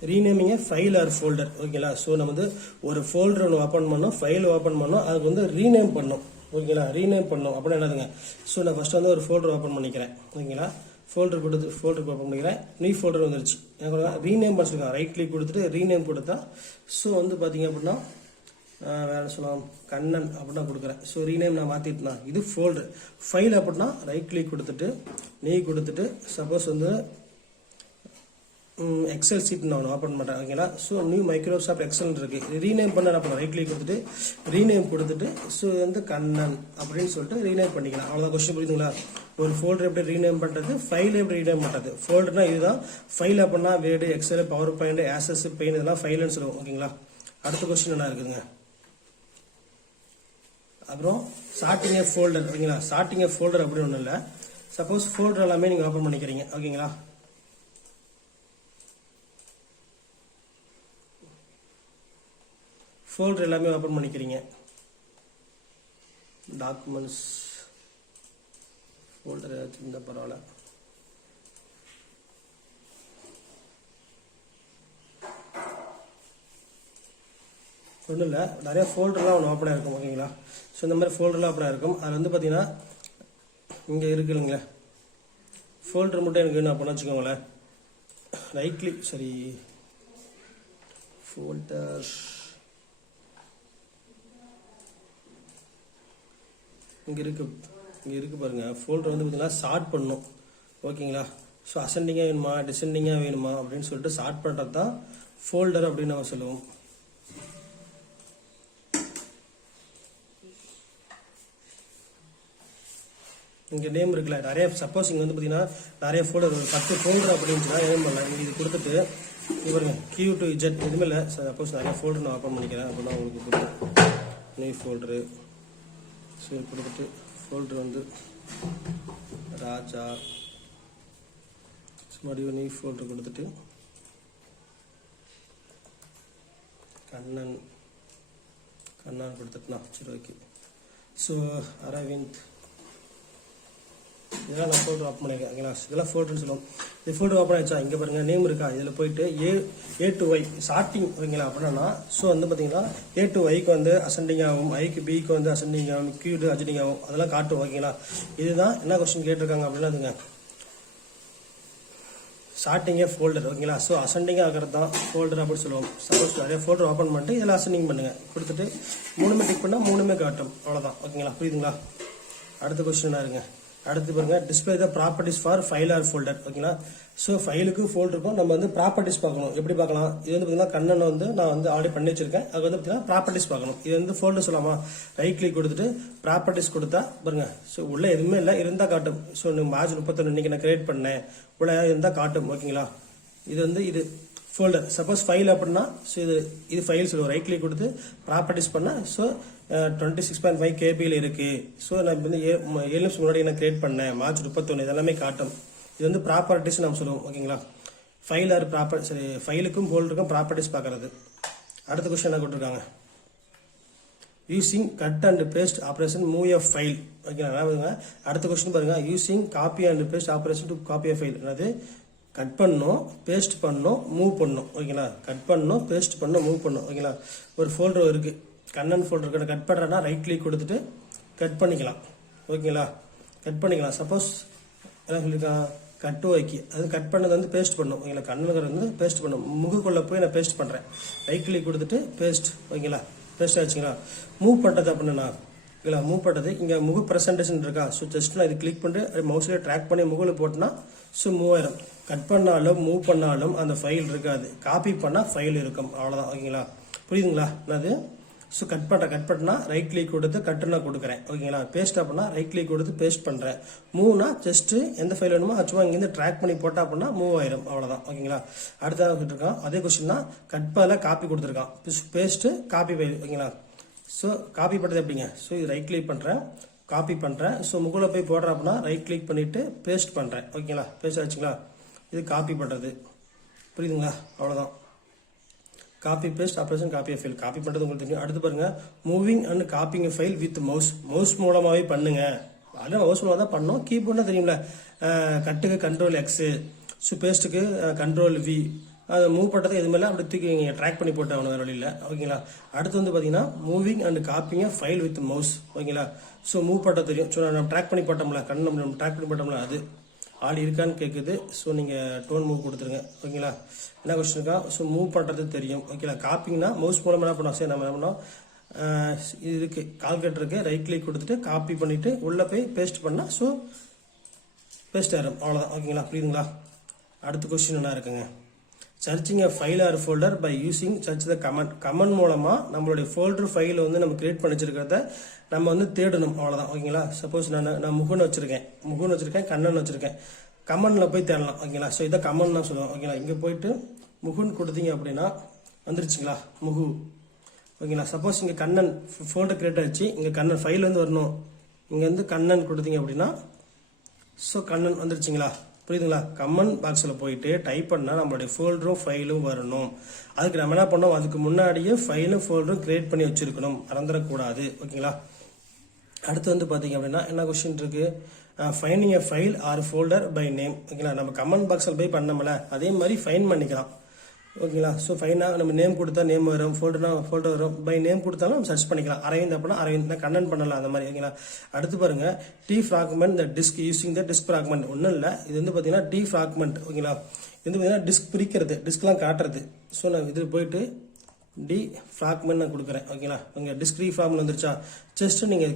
ரீநேமிங் ஃபைல் ஆர் ஃபோல்டர். ஓகேங்களா. ஸோ நம்ம வந்து ஒரு ஃபோல்டர் ஒன்று ஓப்பன் பண்ணோம், ஃபைல் ஓப்பன் பண்ணோம், அதுக்கு வந்து ரீநேம் பண்ணோம். ஓகேங்களா. ரீநேம் பண்ணோம் அப்படின்னா என்னதுங்க, ஸோ நான் ஃபர்ஸ்ட் வந்து ஒரு ஃபோல்டர் ஓப்பன் பண்ணிக்கிறேன். ஓகேங்களா. ஃபோல்டர் ஓப்பன் பண்ணிக்கிறேன், நியூ ஃபோல்டர் வந்துருச்சு. ரீநேம் பண்ணிருக்கேன், ரைட் கிளிக் கொடுத்துட்டு ரீநேம் கொடுத்தா ஸோ வந்து பார்த்தீங்க அப்படின்னா வேற சொல்லலாம் கண்ணன் அப்படின்னா கொடுக்குறேன். ஸோ ரீநேம் நான் மாற்றிட்டுனா இது ஃபோல்டர். ஃபைல் அப்படின்னா ரைட் கிளிக் கொடுத்துட்டு நீ கொடுத்துட்டு சப்போஸ் வந்து எக்ஸல் சீட் நான் ஓப்பன் பண்ணுறேன் ஓகேங்களா. ஸோ நியூ மைக்ரோசாஃப்ட் எக்ஸல் இருக்குது. ரீநேம் பண்ண என்ன பண்ணுறோம், ரைட் கிளிக் கொடுத்துட்டு ரீநேம் கொடுத்துட்டு ஸோ வந்து கண்ணன் அப்படின்னு சொல்லிட்டு ரீநேம் பண்ணிக்கலாம். அவ்வளோதான். கொஸ்டின் புரியுதுங்களா? ஒரு ஃபோல்டர் எப்படி ரீநேம் பண்ணுறது, ஃபைல் எப்படி ரீநேம் பண்ணுறது. ஃபோல்டர்னா இதுதான், ஃபைல் அப்படின்னா Word, Excel, PowerPoint, Access, Paint இதெல்லாம் ஃபைல்னு சொல்லுவோம் ஓகேங்களா. அடுத்த கொஸ்டின் என்ன இருக்குதுங்க. அப்புறம் சார்ட்டிங் ஏ ஃபோல்டர் ஓகேங்களா. சார்ட்டிங் ஏ ஃபோல்டர் அப்படின்னு ஒன்றும் இல்லை. சப்போஸ் ஃபோல்டர் எல்லாமே நீங்கள் ஓப்பன் பண்ணிக்கிறீங்க ஓகேங்களா. ஃபோல்டர் எல்லாமே ஓப்பன் பண்ணிக்கிறீங்க. டாக்குமெண்ட்ஸ் ஃபோல்டர் ஏதாச்சும் இருந்தால் பரவாயில்ல. ஒன்றும் இல்லை, நிறைய ஃபோல்டர்லாம் ஒன்று ஓப்பனாக இருக்கும் ஓகேங்களா. ஸோ இந்த மாதிரி ஃபோல்டர்லாம் ஓப்பனாக இருக்கும். அது வந்து பார்த்தீங்கன்னா இங்கே இருக்கு இல்லைங்களா, ஃபோல்டர் மட்டும் எனக்கு வேணும் அப்படின்னா வச்சுக்கோங்களேன். ரைட் கிளிக் சரி ஃபோல்டர் இங்கே இருக்கு பாருங்க. ஃபோல்டர் வந்து பார்த்தீங்கன்னா ஷார்ட் பண்ணணும் ஓகேங்களா. ஸோ அசெண்டிங்காக வேணுமா டிசெண்டிங்காக வேணுமா அப்படின்னு சொல்லிட்டு ஷார்ட் பண்ணுறது தான் ஃபோல்டர் அப்படின்னு நம்ம சொல்லுவோம். இங்கே நேம் இருக்குல்ல, நிறைய சப்போஸ் இங்கே வந்து பார்த்தீங்கன்னா நிறைய ஃபோல்டர் 10 ஃபோல்டர் அப்படின்னு சொன்னால் நேம் பண்ணலாம். நீங்கள் இது கொடுத்துட்டு இது பாருங்க Q to Z எதுவுமே இல்லை. சப்போஸ் நிறைய ஃபோல்டர் நான் ஓப்பன் பண்ணிக்கிறேன் அப்படின்னா உங்களுக்கு கொடுப்பேன் நியூ ஃபோல்டரு. ஸோ கொடுத்துட்டு ஃபோல்டர் வந்து ராஜா மறுபடியும் நியூ ஃபோல்டர் கொடுத்துட்டு கண்ணன் கொடுத்துட்டுனா சரி ஓகே. ஸோ அரவிந்த் இதெல்லாம் நான் ஃபோல்டர் ஓப்பன் பண்ணியிருக்கேன் ஓகேங்களா. இதெல்லாம் ஃபோல்டர்னு சொல்லுவோம். இது ஃபோல்டர் ஓப்பன் ஆயிடுச்சா, இங்கே பாருங்கள் நேம் இருக்கா, இதில் போயிட்டு A to Y ஷார்ட்டிங் ஓகேங்களா. அப்படின்னா ஸோ வந்து பார்த்தீங்கன்னா A to Yக்கு வந்து அசெண்டிங் ஆகும், ஐக்கு பிக்கு வந்து அசெண்டிங் ஆகும், Q to அஜெண்டிங் ஆகும், அதெல்லாம் காட்டும் ஓகேங்களா. இதுதான் என்ன கொஸ்டின் கேட்டிருக்காங்க அப்படின்னா அதுங்க ஷார்ட்டிங்கே ஃபோல்டர் ஓகேங்களா. ஸோ அசெண்டிங்காக ஆகிறது தான் ஃபோல்டர் அப்படின்னு சொல்லுவோம். சப்போஸ் நிறைய ஃபோல்டர் ஓப்பன் பண்ணிட்டு இதில் அசெண்டிங் பண்ணுங்கள் கொடுத்துட்டு மூணுமே டிக் பண்ணால் மூணுமே காட்டும். அவ்வளோதான் ஓகேங்களா. புரியுதுங்களா. அடுத்த கொஸ்டின் என்ன இருங்க. அடுத்து பாருங்க display the properties for file or folder ஓகேங்களா. ஸோ ஃபைலுக்கும் ஃபோல்டருக்கும் நம்ம வந்து ப்ராப்பர்ட்டிஸ் பார்க்கணும். எப்படி பார்க்கலாம், இது வந்து பார்த்தீங்கன்னா கண்ணன் வந்து நான் வந்து ஆல்ரெடி பண்ணி வச்சிருக்கேன். அது வந்து பார்த்தீங்கன்னா ப்ராப்பர்ட்டிஸ் பார்க்கணும். இது வந்து ஃபோல்டர் சொல்லாமா, ரைட் கிளிக் கொடுத்துட்டு ப்ராப்பர்ட்டிஸ் கொடுத்தா பாருங்க. ஸோ உள்ள எதுவுமே இல்லை இருந்தால் காட்டும். ஸோ மார்ச் 31 இன்னைக்கு நான் கிரியேட் பண்ணேன், உள்ள இருந்தால் காட்டும் ஓகேங்களா. இது வந்து இது ஃபோல்டர். சப்போஸ் ஃபைல் அப்படின்னா ஸோ இது ஃபைல் சொல்லுவோம். ரைட் கிளிக் கொடுத்து ப்ராப்பர்ட்டிஸ் பண்ணால் ஸோ 26.5 கேபியில் இருக்குது. ஸோ நான் வந்து 7 நிமிஷம் முன்னாடி நான் கிரியேட் பண்ணேன் மார்ச் 31 இதெல்லாமே காட்டும். இது வந்து ப்ராப்பர்ட்டிஸ் நம்ம சொல்லுவோம் ஓகேங்களா. ஃபைல் ஆர் ப்ராப்பர் சரி ஃபைலுக்கும் ஃபோல்டருக்கும் ப்ராப்பர்ட்டிஸ் பார்க்கறது. அடுத்த கொஸ்டின் என்ன கொடுத்துருக்காங்க. Using cut and paste operation move a file ஓகேங்களா. அடுத்த கொஸ்டின் பாருங்க. Using copy and paste operation to copy a file. அதாவது கட் பண்ணணும், பேஸ்ட் பண்ணணும், மூவ் பண்ணணும் ஓகேங்களா. கட் பண்ணணும், பேஸ்ட் பண்ணணும், மூவ் பண்ணணும் ஓகேங்களா. ஒரு ஃபோல்டர் இருக்குது கண்ணன் ஃபோல்டர். கட் பண்ணுறேன்னா ரைட் கிளிக் கொடுத்துட்டு கட் பண்ணிக்கலாம் ஓகேங்களா. கட் பண்ணிக்கலாம். சப்போஸ் என்ன சொல்லியிருக்கான் கட் வைக்கி அது கட் பண்ணது வந்து பேஸ்ட் பண்ணும் ஓகேங்களா. கண்ணுங்கிறது வந்து பேஸ்ட் பண்ணும். முகுக்குள்ளே போய் நான் பேஸ்ட் பண்ணுறேன். ரைட் கிளிக் கொடுத்துட்டு பேஸ்ட் ஓகேங்களா. பேஸ்ட் ஆச்சுங்களா. மூவ் பண்ணுறது அப்படின்னா ஓகேங்களா. மூவ் பண்ணுறது இங்கே முகு ப்ரெசன்டேஷன் இருக்கா. ஸோ ஜஸ்ட் நான் இது கிளிக் பண்ணிட்டு அது மவுஸ்லேயே ட்ராக் பண்ணி முகுவில் போட்டோன்னா ஸோ மூவ் ஆயிரும். கட் பண்ணாலும் மூவ் பண்ணாலும் அந்த ஃபைல் இருக்காது. காப்பி பண்ணால் ஃபைல் இருக்கும். அவ்வளோதான் ஓகேங்களா. புரியுதுங்களா. என்னது ஸோ கட் பண்ணா ரைட் கிளிக் கொடுத்து கட்டுனா கொடுக்குறேன் ஓகேங்களா. பேஸ்ட் அப்படின்னா ரைட் கிளிக் கொடுத்து பேஸ்ட் பண்ணுறேன். மூவ்னா ஜஸ்ட் எந்த ஃபைல் வேணுமோ சும்மா இங்கேருந்து ட்ராக் பண்ணி போட்டா அப்படின்னா மூவ் ஆயிரும். அவ்வளோதான் ஓகேங்களா. அடுத்ததாக கொடுத்துருக்கான் அதே கொஸ்டின் தான். கட் பண்ணல காப்பி கொடுத்துருக்கான். பேஸ்ட்டு காப்பி ஃபைல் ஓகேங்களா. ஸோ காப்பி பண்ணுறது எப்படிங்க. ஸோ இது ரைட் கிளிக் பண்ணுறேன், காப்பி பண்ணுறேன். ஸோ முகவில் போய் போடுறேன் அப்படின்னா ரைட் கிளிக் பண்ணிவிட்டு பேஸ்ட் பண்ணுறேன் ஓகேங்களா. பேஸ்ட் ஆச்சுங்களா. இது காப்பி பண்ணுறது. புரியுதுங்களா. அவ்வளோதான். Copy paste operation copy file. Copy பண்ணுறது உங்களுக்கு தெரியும். அடுத்து பாருங்க moving and copying file with mouse மூலமாகவே பண்ணுங்க. அதெல்லாம் மவுஸ் மூலமாக தான் பண்ணோம். கீபோர்ட்னா தெரியுங்களா. கட்டுக்கு Ctrl+X, ஸோ பேஸ்ட்டுக்கு Ctrl+V. அதை மூவ் பண்ணுறது எதுவுமே அப்படி தூக்கி நீங்கள் ட்ராக் பண்ணி போட்டு அவனு வேறு வழியில் ஓகேங்களா. அடுத்து வந்து பார்த்தீங்கன்னா moving and copying file with mouse ஓகேங்களா. ஸோ மூவ் பண்ணுறது தெரியும். ஸோ நம்ம ட்ராக் பண்ணி போட்டோம்ல நம்ம ட்ராக் பண்ணி போட்டோம்ல அது ஆள் இருக்கான்னு கேட்குது. ஸோ நீங்கள் டோன் மூவ் கொடுத்துருங்க ஓகேங்களா. என்ன கொஸ்டின் இருக்கா. ஸோ மூவ் பண்ணுறது தெரியும் ஓகேங்களா. காப்பிங்னா மவுஸ் மூலம் என்ன பண்ணோம். சரி நம்ம என்ன பண்ணோம் இது இருக்குது கால்குலேட்டர் இருக்குது. ரைட் கிளிக் கொடுத்துட்டு காப்பி பண்ணிவிட்டு உள்ளே போய் பேஸ்ட் பண்ணால் ஸோ பேஸ்ட் ஆயிரும். அவ்வளோதான் ஓகேங்களா. புரியுதுங்களா. அடுத்த கொஸ்டின் என்ன இருக்குங்க. Searching a file or folder by using search the command. Command மூலமா நம்மளுடைய ஃபோல்டர் ஃபைல் வந்து நம்ம கிரியேட் பண்ணி வச்சிருக்கிறத நம்ம வந்து தேடணும், அவ்வளவுதான். ஓகேங்களா. சப்போஸ் நான் முகுன் வச்சிருக்கேன், கண்ணன் வச்சிருக்கேன், கமெண்ட்ல போய் தேடலாம். ஓகேங்களா. ஸோ இதை கமெண்ட் தான் சொல்லுவோம். ஓகேங்களா. இங்க போயிட்டு முகுன் கொடுத்தீங்க அப்படின்னா வந்துருச்சுங்களா முகு. ஓகேங்களா. சப்போஸ் இங்க கண்ணன் ஃபோல்டர் கிரியேட் ஆச்சு, இங்க கண்ணன் ஃபைல் வந்து வரணும், இங்க வந்து கண்ணன் கொடுத்தீங்க அப்படின்னா ஸோ கண்ணன் வந்துருச்சுங்களா. புரியுதுங்களா. கமெண்ட் பாக்ஸில் போயிட்டு டைப் பண்ணால் நம்மளுடைய ஃபோல்டரும் ஃபைலும் வரணும். அதுக்கு நம்ம என்ன பண்ணோம், அதுக்கு முன்னாடியே ஃபைலும் ஃபோல்டரும் கிரியேட் பண்ணி வச்சிருக்கணும், மறந்துடக்கூடாது. ஓகேங்களா. அடுத்து வந்து பார்த்தீங்க அப்படின்னா என்ன கொஸ்டின் இருக்கு, finding a file or folder by name. ஓகேங்களா. நம்ம கமெண்ட் பாக்ஸில் போய் பண்ணோம்ல, அதே மாதிரி ஃபைன் பண்ணிக்கலாம். ஓகேங்களா. ஸோ ஃபைனாக நம்ம நேம் கொடுத்தா நேம் வரும், ஃபோல்டர்னா ஃபோல்டர் வரும், பை நேம் கொடுத்தாலும் நம்ம சர்ச் பண்ணிக்கலாம். அரவிந்த் அப்படின்னா அரவிந்த், கண்ணன் பண்ணலாம், அந்த மாதிரி. ஓகேங்களா. அடுத்து பாருங்க, defragment the disk using the disk defragment. ஒன்றும் இல்லை, இது வந்து பார்த்தீங்கன்னா டி ஃப்ராக்மெண்ட். ஓகேங்களா. இது வந்து பார்த்தீங்கன்னா டிஸ்க் பிரிக்கிறது, டிஸ்க்லாம் காட்டுறது. ஸோ நான் இது போயிட்டு டி ஃப்ராக்மெண்ட் நான் கொடுக்குறேன். ஓகேங்களா. உங்க டிஸ்க் ஃப்ராக்மெண்ட் வந்துருச்சா, ஜஸ்ட் நீங்க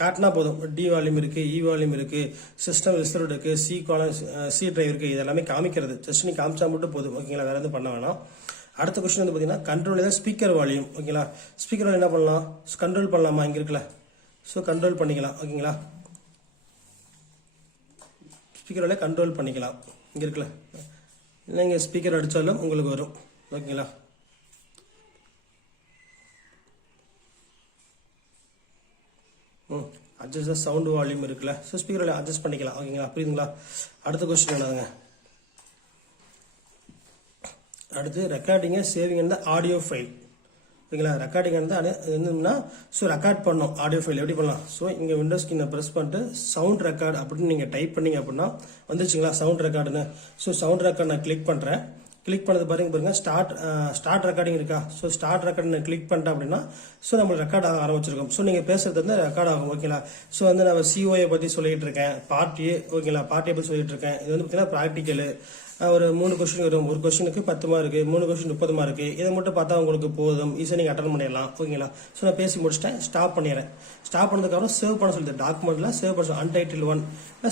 காட்டினா போதும். டி வால்யூம் இருக்கு, இ வால்யூம் இருக்கு, சிஸ்டம் ரிசர்வ் இருக்கு, சி டிரைவ் இருக்கு, இதெல்லாமே காமிக்கிறது. ஜஸ்ட் நீ காமிச்சா மட்டும் போதும். ஓகேங்களா. வேற எதுவும் பண்ண வேணாம். அடுத்த கொஸ்டின் வந்து பாத்தீங்கன்னா கண்ட்ரோல் தான் ஸ்பீக்கர் வால்யூம். ஓகேங்களா. ஸ்பீக்கர் வால்யூம் என்ன பண்ணலாம், கண்ட்ரோல் பண்ணலாமா, இங்க இருக்குல்ல. ஸோ கண்ட்ரோல் பண்ணிக்கலாம். ஓகேங்களா. ஸ்பீக்கர் வால்யூம் கண்ட்ரோல் பண்ணிக்கலாம், இங்க இருக்குல்ல. இல்லைங்க ஸ்பீக்கர் அடிச்சாலும் உங்களுக்கு வரும். ஓகேங்களா. அட்ஜஸ்ட் சவுண்ட் வால்யூம் இருக்குல்ல. ஸோ ஸ்பீக்கர் அட்ஜஸ்ட் பண்ணிக்கலாம். ஓகேங்களா. புரியுதுங்களா. அடுத்த கொஸ்டின் என்னதுங்க, அடுத்து ரெக்கார்டிங்க சேவிங் இந்த ஆடியோ ஃபைல். ஓகேங்களா. ரெக்கார்டிங் என்னன்னா ஸோ ரெக்கார்ட் பண்ணோம் ஆடியோ ஃபைல் எப்படி பண்ணலாம். ஸோ இங்கே விண்டோஸ் கீ ப்ரெஸ் பண்ணிட்டு சவுண்ட் ரெக்கார்ட் அப்படின்னு நீங்கள் டைப் பண்ணீங்க அப்படின்னா வந்துச்சுங்களா சவுண்ட் ரெக்கார்டுன்னு. ஸோ சவுண்ட் ரெக்கார்ட் நான் கிளிக் பண்ணுறேன். கிளிக் பண்ணது பாருங்க ஸ்டார்ட் ரெக்கார்டிங் இருக்கா. ஸோ ஸ்டார்ட் ரெக்கார்ட் நான் கிளிக் பண்ணிட்டேன் அப்படின்னா ஸோ நம்மளுக்கு ரெக்கார்ட் ஆக ஆரம்பிச்சிருக்கும். ஸோ நீங்கள் பேசுறது வந்து ரெக்கார்ட் ஆகும். ஓகேங்களா. ஸோ வந்து நான் சிஓஏ பற்றி சொல்லிட்டு இருக்கேன், பார்ட் ஏ. ஓகேங்களா. பார்ட் ஏ பற்றி சொல்லிட்டு இருக்கேன். இது வந்து பார்த்தீங்கன்னா ப்ராக்டிக்கலு. ஒரு 3 கொஸ்டின் வரும், ஒரு கொஸ்டினுக்கு 10 மார்க்கு, 3 கொஸ்டின் 30 மார்க்கு. இதை மட்டும் பார்த்தா உங்களுக்கு போதும், ஈஸியாக நீங்கள் அட்டன் பண்ணிடலாம். ஓகேங்களா. ஸோ நான் பேசி முடிச்சிட்டேன், ஸ்டாப் பண்ணிடுறேன். ஸ்டாப் பண்ணதுக்கப்புறம் சேவ் பண்ண சொல்லுது, டாக்குமெண்ட்ல சேவ் பண்ண அன்டைட்டில் 1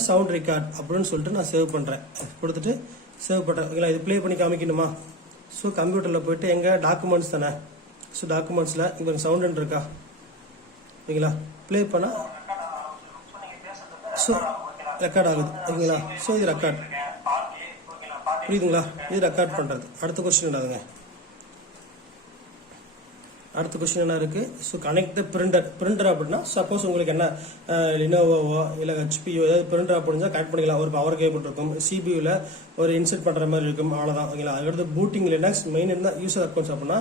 சவுண்ட் ரெக்கார்ட் அப்படின்னு சொல்லிட்டு நான் சேவ் பண்ணுறேன். கொடுத்துட்டு சேவ் பண்ணுறேன். ஓகேங்களா. இது ப்ளே பண்ணி காமிக்கணுமா. ஸோ கம்ப்யூட்டரில் போயிட்டு எங்க டாக்குமெண்ட்ஸ் தானே. ஸோ டாக்குமெண்ட்ஸில் இங்கே சவுண்ட் இருக்கா. ஓகேங்களா. ப்ளே பண்ணா ஸோ ரெக்கார்ட் ஆகுது. ஓகேங்களா. ஸோ இது ரெக்கார்ட், புரியுதுங்களா. இது ரெக்கார்ட் பண்றது. அடுத்த கொஸ்டின் என்னதுங்க, அடுத்த கொஸ்டின் என்ன இருக்கு. ஸோ கனெக்ட் த பிரிண்டர் அப்படின்னா சப்போஸ் உங்களுக்கு என்ன லினோவோவோ இல்லை ஹெச்பியோ ஏதாவது பிரிண்டர் அப்படின்னா கனெக்ட் பண்ணிக்கலாம். ஒரு பவர் கேபிள் இருக்கும், சிபியூல ஒரு இன்செர்ட் பண்ற மாதிரி இருக்கும், அவ்வளோதான். ஓகேங்களா. அதுக்கடுத்து பூட்டிங் லினக்ஸ் மெயின் இருந்தால் யூசர் அக்கௌண்ட்ஸ் அப்படின்னா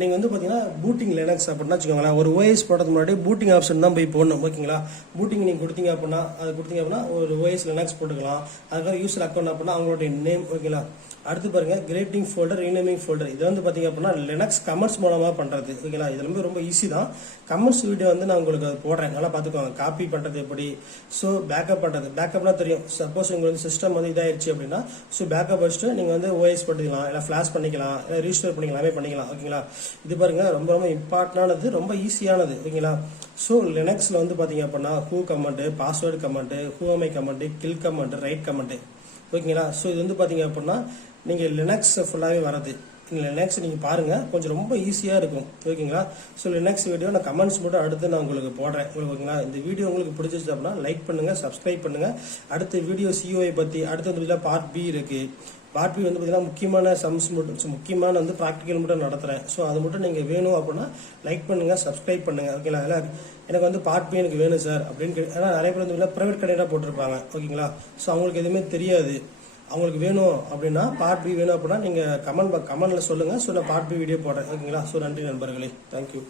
நீங்க வந்து பாத்தீங்கன்னா பூட்டிங் லினக்ஸ் அப்படின்னா வச்சுக்கோங்களேன், ஒரு ஓஎஸ் போடுறதுக்கு முன்னாடி பூட்டிங் ஆப்ஷன் தான் போய் போடணும். ஓகேங்களா. பூட்டிங் நீங்க கொடுத்தீங்க அப்படின்னா அது கொடுத்தீங்க அப்படின்னா ஒரு ஓஎஸ் லினக்ஸ் போட்டுக்கலாம். அதுக்கப்புறம் யூசர் அக்கௌண்ட் அப்படின்னா அவங்களுடைய நேம். ஓகேங்களா. அடுத்து பாருங்க கிரியேட்டிங் ஃபோல்டர், ரீநேமிங் ஃபோல்டர். இது வந்து பாத்தீங்க அப்படின்னா லினக்ஸ் கமெண்ட்ஸ் மூலமா பண்றது. ஓகேங்களா. இது ரொம்ப ஈஸி தான். கமெண்ட்ஸ் வீடியோ வந்து நான் உங்களுக்கு போடுறேன், நல்லா பாத்துக்கோங்க. காப்பி பண்றது எப்படி, ஸோ பேக்கப் பண்றது. பேக்கப்னா தெரியும், சப்போஸ் உங்களுக்கு சிஸ்டம் வந்து இதாயிருச்சு அப்படின்னா ஸோ பேக்கப் வச்சுட்டு நீங்க வந்து ஓஎஸ் பண்ணிக்கலாம், இல்லை ஃபிளாஷ் பண்ணிக்கலாம், இல்லை ரீஸ்டோர் பண்ணிக்கலாம், பண்ணிக்கலாம். ஓகேங்களா. இது பாருங்க ரொம்ப ரொம்ப இம்பார்ட்டன்டானது, ரொம்ப ஈஸியானது. ஓகேங்களா. ஸோ லினக்ஸ்ல வந்து பாத்தீங்க அப்படின்னா who command, password command, whoami command, kill command, write command. ஓகேங்களா. ஸோ இது வந்து பாத்தீங்க அப்படின்னா நீங்க லினக்ஸ் ஃபுல்லாவே வரது. லினக்ஸ் நீங்க பாருங்க, கொஞ்சம் ரொம்ப ஈஸியா இருக்கும். ஓகேங்களா. ஸோ லினக்ஸ் வீடியோ நான் கமெண்ட்ஸ் மட்டும் அடுத்து நான் உங்களுக்கு போடுறேன். ஓகேங்களா. இந்த வீடியோ உங்களுக்கு பிடிச்சிச்சு அப்படின்னா லைக் பண்ணுங்க, சப்ஸ்கிரைப் பண்ணுங்க. அடுத்த வீடியோ சிஓஐ பத்தி அடுத்து வந்து பார்ட் பி இருக்கு. பார்ட் பி வந்து பார்த்தீங்கன்னா முக்கியமான சம்ஸ் மட்டும், முக்கியமான வந்து ப்ராக்டிக்கல் மட்டும் நடத்துறேன். ஸோ அது மட்டும் நீங்கள் வேணும் அப்படின்னா லைக் பண்ணுங்க, சப்ஸ்கிரைப் பண்ணுங்க. ஓகேங்களா. எனக்கு வந்து பார்ட் பி எனக்கு வேணும் சார் அப்படின்னு ஏன்னா நிறைய பேர் வந்து ப்ரைவேட் கடையில போட்டிருப்பாங்க. ஓகேங்களா. ஸோ அவங்களுக்கு எதுவுமே தெரியாது. அவங்களுக்கு வேணும் அப்படின்னா பார்ட் பி வேணும் அப்படின்னா நீங்கள் கமெண்ட்ல சொல்லுங்க. ஸோ நான் பார்ட் பி வீடியோ போடுறேன். ஓகேங்களா. ஸோ நன்றி நண்பர்களே, தேங்க்யூ.